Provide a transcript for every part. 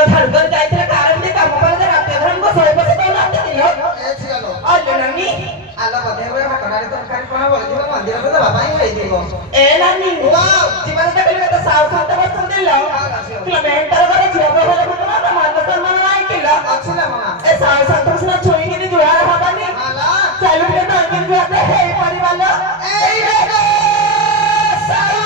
Kilo झाडकर जायचं कारण ते काम करायचं राहते धरण बसवायचं तो राहते दिलं आले नानी आला बदे वे भाकणारे तर काय कोणा बोलते मंदिरात बाबा ही दिलो ए नानी जीवन तकले तर साव सांगता बसून दिलं तुला मेंटर वर जॉब वर होता ना मान सन्मान नाही केला अच्छा मना ए साव सांगता बसून छोई गेली जुळा बाबांनी आला चालू के नानी जाते हे परिवार ए बेटा साव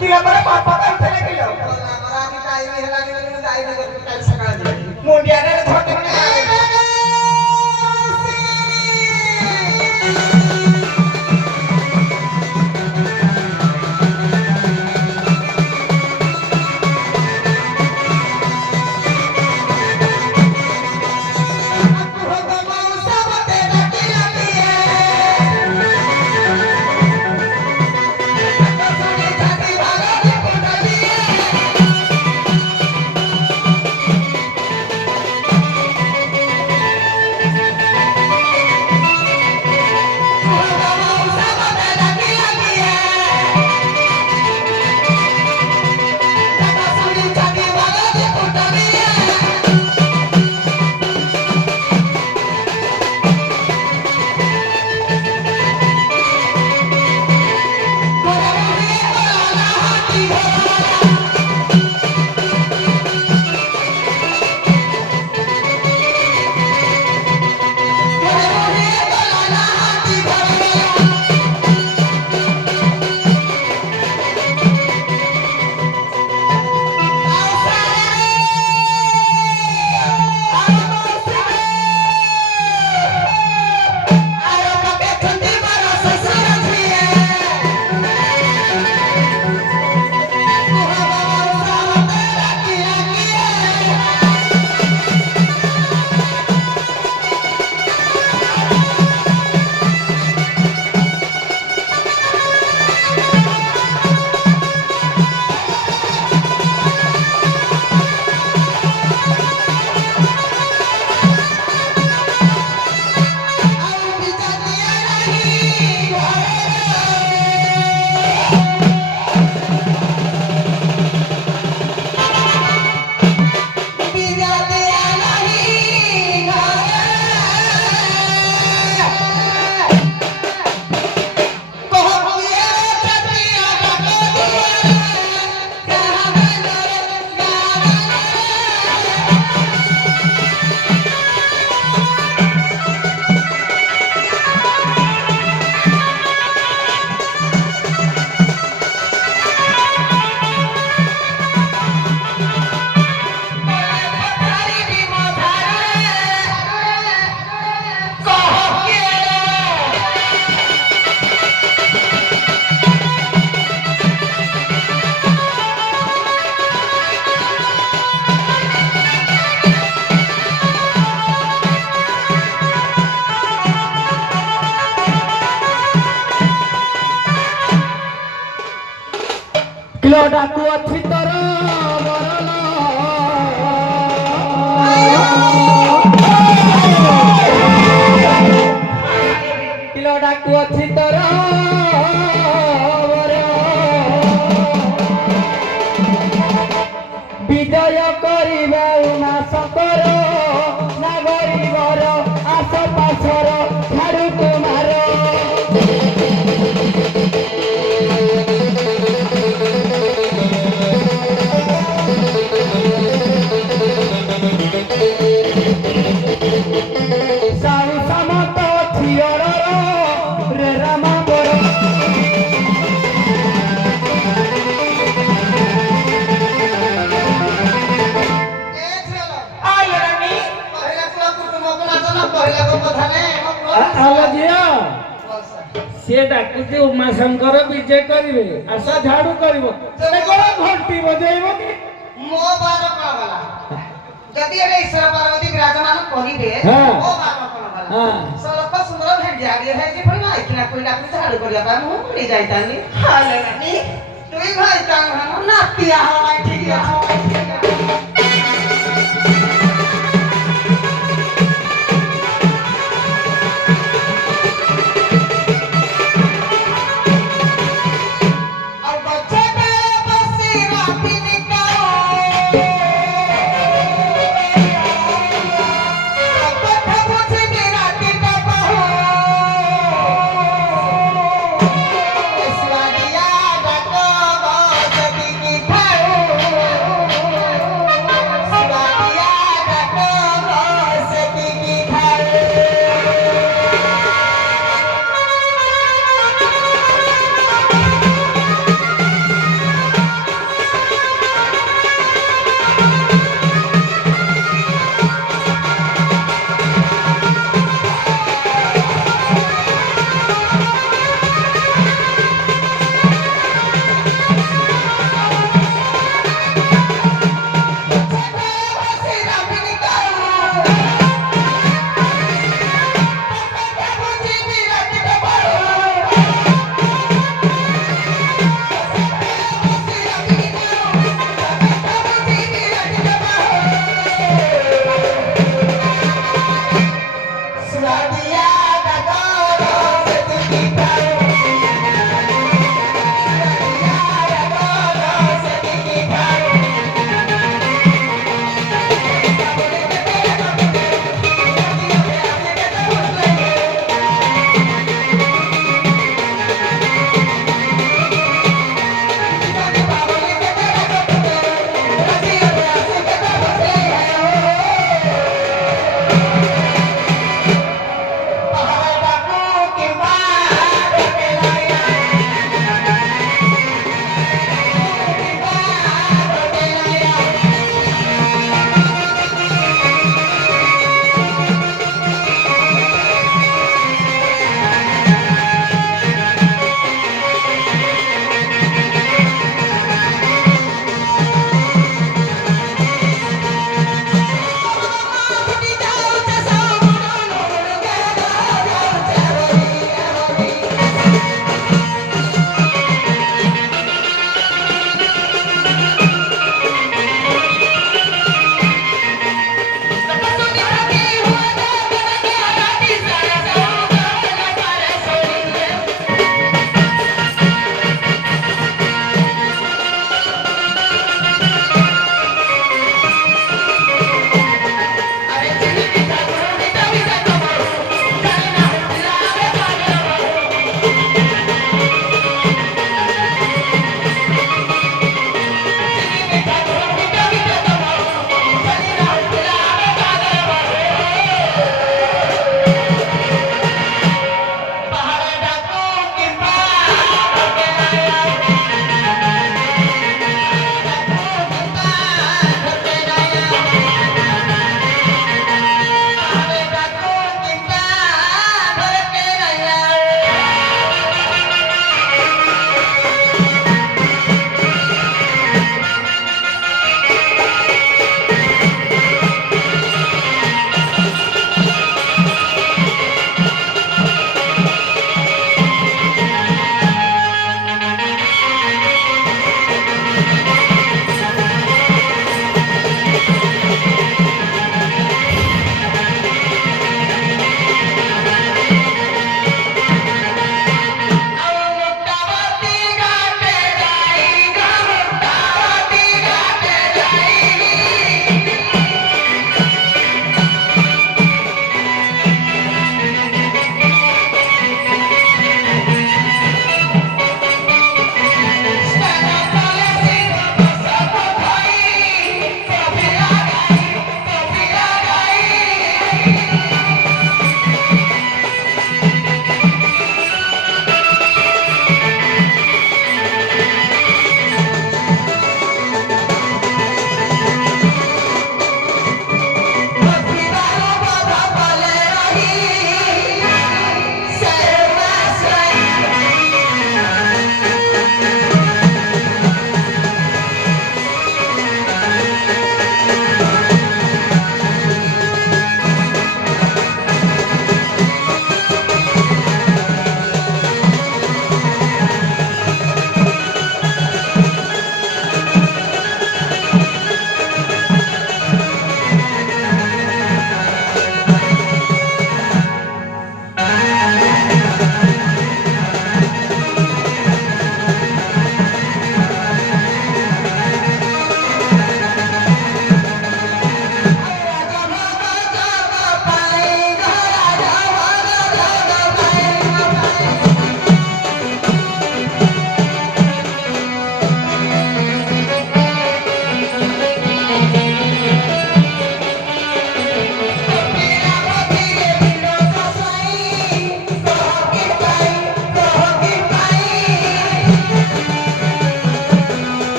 तिला बरं पापा काय केलं केलं मराठी टाइम हे लागले मी जाई नगर काल सकाळी मोंडियाने धोटे म्हणे किलो डाकू अच्छी तरह किलो डाकू अच्छी तरह विजय करिबा उमाशंकर नागरिकर आसपासर छाड़ू तुमार से डाकुची उमाशंकर विजय करिवे आशा झाड़ू करिवो तने कोन घंटी बजेइबो कि मो बार पावला जति रे ईश्वर पार्वती विराजमान करिवे हां ओ बार पावला हां सलप सुंदर भेट ସନ୍ଧ୍ୟାରେ ହେଇକି ପୁଣି ମାଇକିନା କୁଇନାକୁ ଝାଡୁ କରିବା ପାଇଁ ମୁଁ ପଡି ଯାଇଥାନ୍ତି। ହାଲୋ ନାନୀ ତୁଇ ଭାଇ ତାଙ୍କ ନାତିଆ ହବା ପାଇଁ ଠିକ ଅଛି। ଆଉ ଗଛଟା ବସି ରାତିନି କଥା ବୁଝିବି ରାତିଟା ବହୁ ସୁଆଦିଆ ଡାକ ବସତିକି ଥାଉ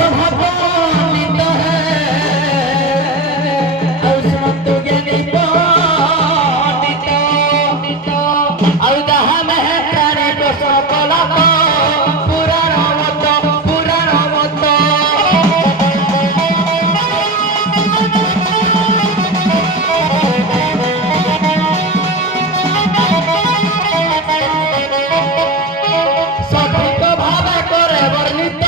स्वभाव नित है और सुनतु ज्ञानी पंडित और जहाँ में है प्राणी को सकला पुराण मत সঠিক ভাবে করে বর্ণিত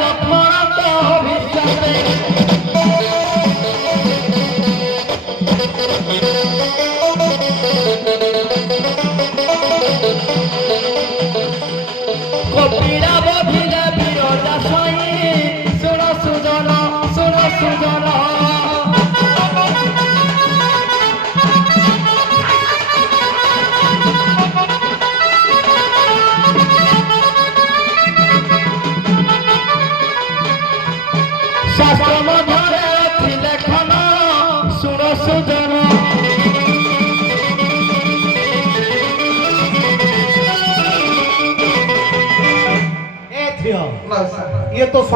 লক্ষ্মণ তো অভিশাপে কপিরা বধিলে বিরজা সাই শুণ সুজন শাস্ত্র মধ্যে অছি লেখন শুণ সুজন Basta. ये तो